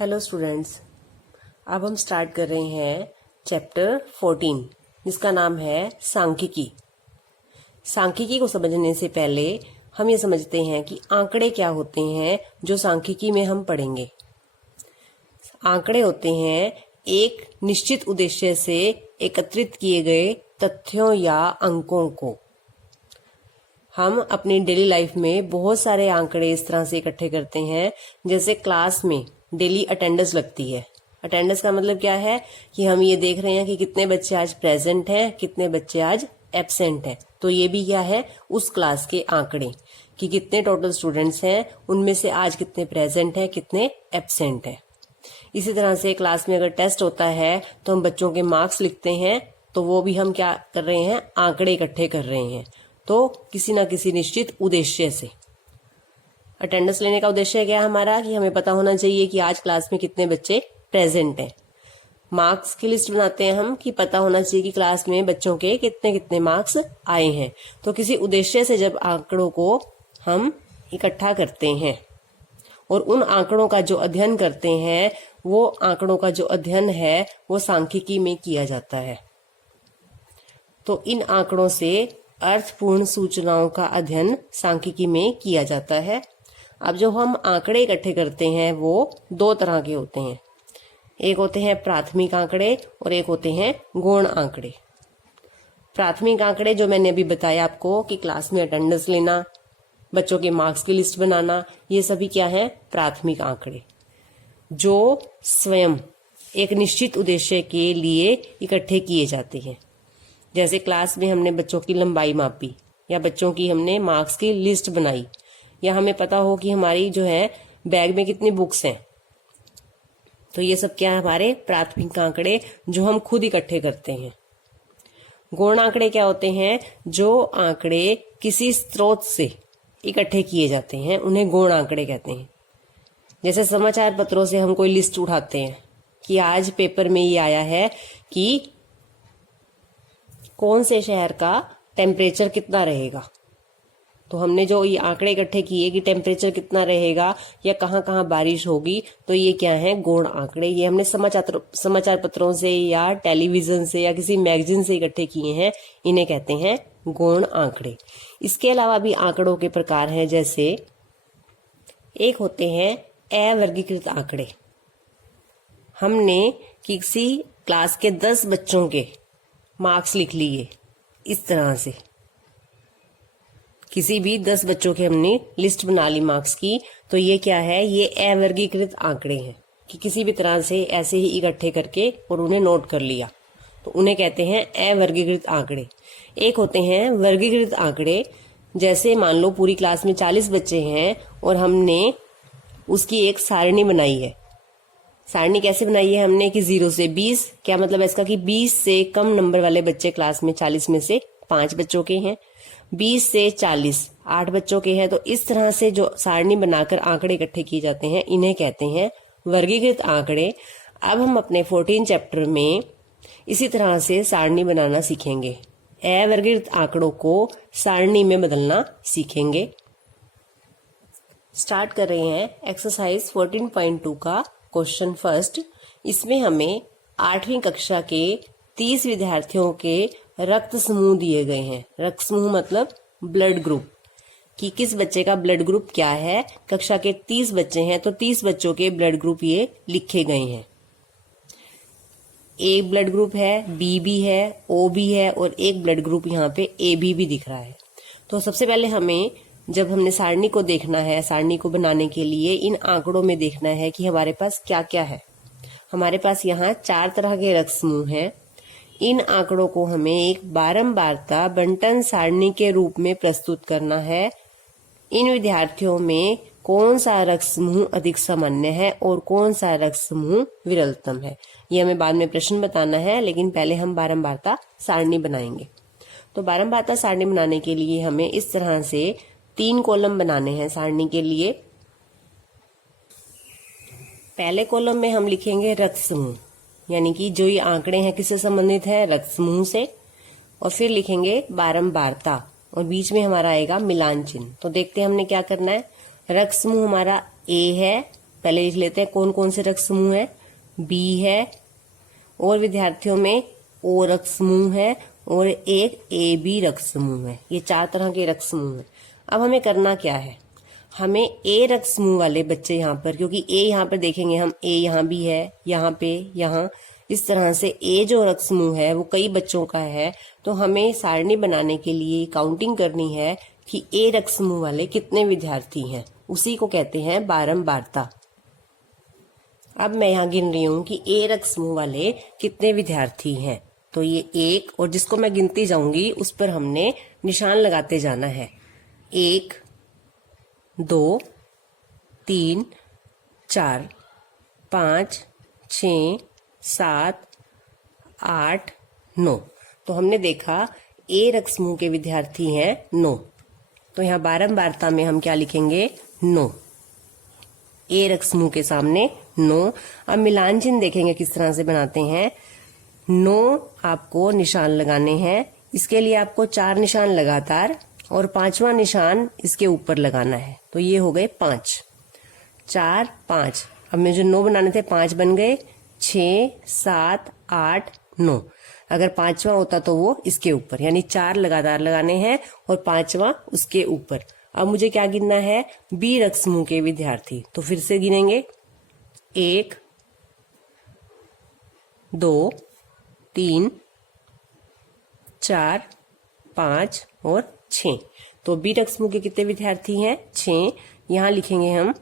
Hello students, अब हम start कर रहे हैं चैप्टर 14 जिसका नाम है सांख्यिकी। सांख्यिकी को समझने से पहले हम ये समझते हैं कि आंकड़े क्या होते हैं जो सांख्यिकी में हम पढ़ेंगे। आंकड़े होते हैं एक निश्चित उद्देश्य से एकत्रित किए गए तथ्यों या अंकों को। हम अपनी डेली लाइफ में बहुत सारे आंकड़े इस तरह से इकट्ठे करते हैं, जैसे क्लास में डेली अटेंडेंस लगती है। अटेंडेंस का मतलब क्या है कि हम ये देख रहे हैं कि कितने बच्चे आज प्रेजेंट हैं, कितने बच्चे आज एब्सेंट हैं। तो ये भी क्या है, उस क्लास के आंकड़े कि कितने टोटल स्टूडेंट्स हैं, उनमें से आज कितने प्रेजेंट हैं, कितने एब्सेंट हैं। इसी तरह से क्लास में अगर टेस्ट होता है तो हम बच्चों के मार्क्स लिखते हैं, तो वो भी हम क्या कर रहे हैं, आंकड़े इकट्ठे कर रहे हैं। तो किसी ना किसी निश्चित उद्देश्य से अटेंडेंस लेने का उद्देश्य क्या है हमारा, कि हमें पता होना चाहिए कि आज क्लास में कितने बच्चे प्रेजेंट हैं। मार्क्स की लिस्ट बनाते हैं हम कि पता होना चाहिए कि क्लास में बच्चों के कितने कितने मार्क्स आए हैं। तो किसी उद्देश्य से जब आंकड़ों को हम इकट्ठा करते हैं और उन आंकड़ों का जो अध्ययन करते हैं, वो आंकड़ों का जो अध्ययन है वो सांख्यिकी में किया जाता है। तो इन आंकड़ों से अर्थपूर्ण सूचनाओं का अध्ययन सांख्यिकी में किया जाता है। अब जो हम आंकड़े इकट्ठे करते हैं वो दो तरह के होते हैं। एक होते हैं प्राथमिक आंकड़े और एक होते हैं गौण आंकड़े। प्राथमिक आंकड़े जो मैंने अभी बताया आपको कि क्लास में अटेंडेंस लेना, बच्चों के मार्क्स की लिस्ट बनाना, ये सभी क्या है, प्राथमिक आंकड़े जो स्वयं एक निश्चित उद्देश्य के लिए इकट्ठे किए जाते हैं। जैसे क्लास में हमने बच्चों की लंबाई मापी, या बच्चों की हमने मार्क्स की लिस्ट बनाई, या हमें पता हो कि हमारी जो है बैग में कितनी बुक्स हैं। तो ये सब क्या है, हमारे प्राथमिक आंकड़े जो हम खुद इकट्ठे करते हैं। गौण आंकड़े क्या होते हैं, जो आंकड़े किसी स्रोत से इकट्ठे किए जाते हैं, उन्हें गौण आंकड़े कहते हैं। जैसे समाचार पत्रों से हम कोई लिस्ट उठाते हैं कि आज पेपर में ये आया है कि कौन से शहर का टेम्परेचर कितना रहेगा। तो हमने जो ये आंकड़े इकट्ठे किए कि टेम्परेचर कितना रहेगा या कहाँ कहाँ बारिश होगी, तो ये क्या है, गौण आंकड़े। ये हमने समाचार पत्रों से या टेलीविजन से या किसी मैगजीन से इकट्ठे किए हैं, इन्हें कहते हैं गौण आंकड़े। इसके अलावा भी आंकड़ों के प्रकार हैं, जैसे एक होते हैं अवर्गीकृत आंकड़े। हमने किसी क्लास के 10 बच्चों के मार्क्स लिख लिए, इस तरह से किसी भी 10 बच्चों के हमने लिस्ट बना ली मार्क्स की, तो ये क्या है, ये अवर्गीकृत आंकड़े हैं कि किसी भी तरह से ऐसे ही इकट्ठे करके और उन्हें नोट कर लिया, तो उन्हें कहते हैं अवर्गीकृत आंकड़े। एक होते हैं वर्गीकृत आंकड़े, जैसे मान लो पूरी क्लास में 40 बच्चे हैं और हमने उसकी एक सारणी बनाई है। सारणी कैसे बनाई है हमने, कि 0 से 20, क्या मतलब है इसका, कि 20 से कम नंबर वाले बच्चे क्लास में 40 में से 5 बच्चों के हैं, 20 से 40 8 बच्चों के हैं। तो इस तरह से जो सारणी बनाकर आंकड़े इकट्ठे किए जाते हैं, इन्हें कहते हैं वर्गीकृत आंकड़े। अब हम अपने 14 चैप्टर में इसी तरह से सारणी बनाना सीखेंगे, अवर्गीकृत आंकड़ों को सारणी में बदलना सीखेंगे। स्टार्ट कर रहे हैं एक्सरसाइज 14.2 का क्वेश्चन फर्स्ट। इसमें हमें 8वीं कक्षा के 30 विद्यार्थियों के रक्त समूह दिए गए हैं। रक्त समूह मतलब ब्लड ग्रुप, कि किस बच्चे का ब्लड ग्रुप क्या है। कक्षा के 30 बच्चे हैं, तो 30 बच्चों के ब्लड ग्रुप ये लिखे गए हैं। ए ब्लड ग्रुप है, बी भी है, ओ भी है, और एक ब्लड ग्रुप यहाँ पे ए भी दिख रहा है। तो सबसे पहले हमें, जब हमने सारणी को देखना है, सारणी को बनाने के लिए इन आंकड़ों में देखना है कि हमारे पास क्या क्या है। हमारे पास यहाँ 4 तरह के रक्त समूह हैं। इन आंकड़ों को हमें एक बारंबारता बंटन सारणी के रूप में प्रस्तुत करना है। इन विद्यार्थियों में कौन सा रक्त समूह अधिक सामान्य है और कौन सा रक्त समूह विरलतम है, ये हमें बाद में प्रश्न बताना है, लेकिन पहले हम बारंबारता सारणी बनाएंगे। तो बारंबारता सारणी बनाने के लिए हमें इस तरह से 3 कॉलम बनाने हैं सारणी के लिए। पहले कॉलम में हम लिखेंगे रक्त समूह, यानी कि जो ये आंकड़े हैं किससे संबंधित है, रक्त समूह से। और फिर लिखेंगे बारंबारता, और बीच में हमारा आएगा मिलान चिन्ह। तो देखते हैं हमने क्या करना है। रक्त समूह हमारा ए है, पहले लिख लेते हैं कौन कौन से रक्त समूह है। बी है, और विद्यार्थियों में ओ रक्त समूह है, और एक ए बी रक्त समूह है। ये 4 तरह के रक्त समूह है। अब हमें करना क्या है, हमें ए रक्त समूह वाले बच्चे यहाँ पर, क्योंकि ए यहाँ पर देखेंगे हम, ए यहाँ भी है, यहाँ पे, यहाँ, इस तरह से ए जो रक्त समूह है वो कई बच्चों का है। तो हमें सारणी बनाने के लिए काउंटिंग करनी है कि ए रक्त समूह वाले कितने विद्यार्थी हैं। उसी को कहते हैं बारंबारता। अब मैं यहाँ गिन रही हूँ कि ए रक्त समूह वाले कितने विद्यार्थी हैं। तो ये 1, और जिसको मैं गिनती जाऊंगी उस पर हमने निशान लगाते जाना है। 1, 2, 3, 4, 5, 6, 7, 8, 9। तो हमने देखा ए रक्त समूह के विद्यार्थी हैं 9। तो यहाँ बारंबारता में हम क्या लिखेंगे, 9। ए रक्त समूह के सामने 9। अब मिलान चिन्ह देखेंगे किस तरह से बनाते हैं। 9 आपको निशान लगाने हैं। इसके लिए आपको 4 निशान लगातार और 5वां निशान इसके ऊपर लगाना है। तो ये हो गए 5, 4, 5। अब मैं जो 9 बनाने थे 5 बन गए, 6, 7, 8, 9। अगर 5वां होता तो वो इसके ऊपर, यानी 4 लगातार लगाने हैं और 5वां उसके ऊपर। अब मुझे क्या गिनना है, बी रक्त समूह के विद्यार्थी। तो फिर से गिनेंगे, 1, 2, 3, 4, 5 और 6। तो बी रक्त समूह के कितने विद्यार्थी हैं, 6। यहाँ लिखेंगे हम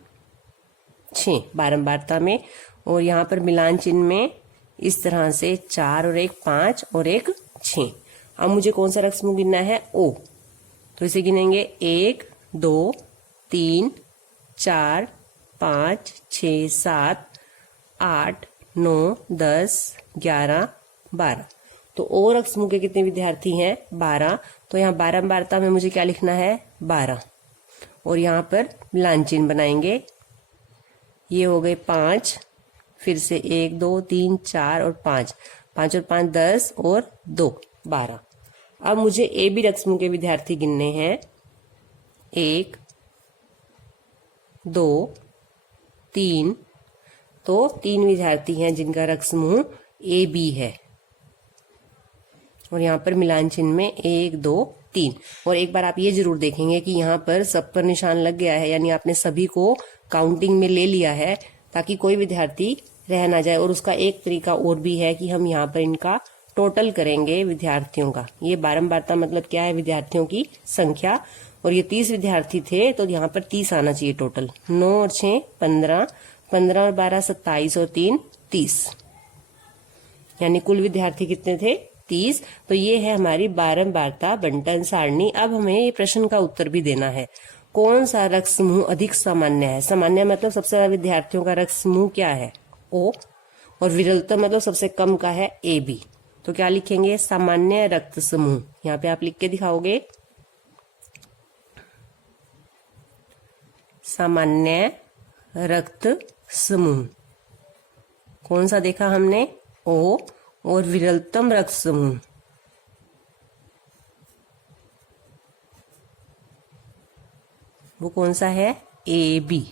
6 बारंबारता में, और यहाँ पर मिलान चिन्ह में इस तरह से 4 और 1 5 और 1 6। अब मुझे कौन सा रक्त समूह गिनना है, ओ। तो इसे गिनेंगे 1, 2, 3, 4, 5, 6, 7, 8, 9, 10, 11, 12। तो ओ रक्त समूह के कितने विद्यार्थी हैं, 12। तो यहाँ बारंबारता में मुझे क्या लिखना है, 12, और यहाँ पर मिलान चिन्ह बनाएंगे। ये हो गए 5, फिर से 1, 2, 3, 4 और 5, 5 और 5 10 और 2 12। अब मुझे ए बी रक्त समूह के विद्यार्थी गिनने हैं। 1, 2, 3। तो 3 विद्यार्थी हैं जिनका रक्त समूह ए बी है, और यहाँ पर मिलान चिन्ह में 1, 2, 3। और एक बार आप ये जरूर देखेंगे कि यहाँ पर सब पर निशान लग गया है, यानी आपने सभी को काउंटिंग में ले लिया है, ताकि कोई विद्यार्थी रह ना जाए। और उसका एक तरीका और भी है कि हम यहाँ पर इनका टोटल करेंगे विद्यार्थियों का। ये बारंबारता मतलब क्या है, विद्यार्थियों की संख्या। और ये 30 विद्यार्थी थे, तो यहाँ पर 30 आना चाहिए टोटल। 9 और 6 15, 15 और 12 27 और 3 30, यानी कुल विद्यार्थी कितने थे, 30। तो ये है हमारी बारंबारता बंटन सारणी। अब हमें ये प्रश्न का उत्तर भी देना है, कौन सा रक्त समूह अधिक सामान्य है। सामान्य मतलब सबसे ज्यादा विद्यार्थियों का रक्त समूह क्या है, ओ, और विरलतम मतलब सबसे कम का है ए बी। तो क्या लिखेंगे, सामान्य रक्त समूह। यहाँ पे आप लिख के दिखाओगे, सामान्य रक्त समूह। कौन सा देखा हमने, ओ, और विरलतम रक्त समूह वो कौन सा है, ए बी।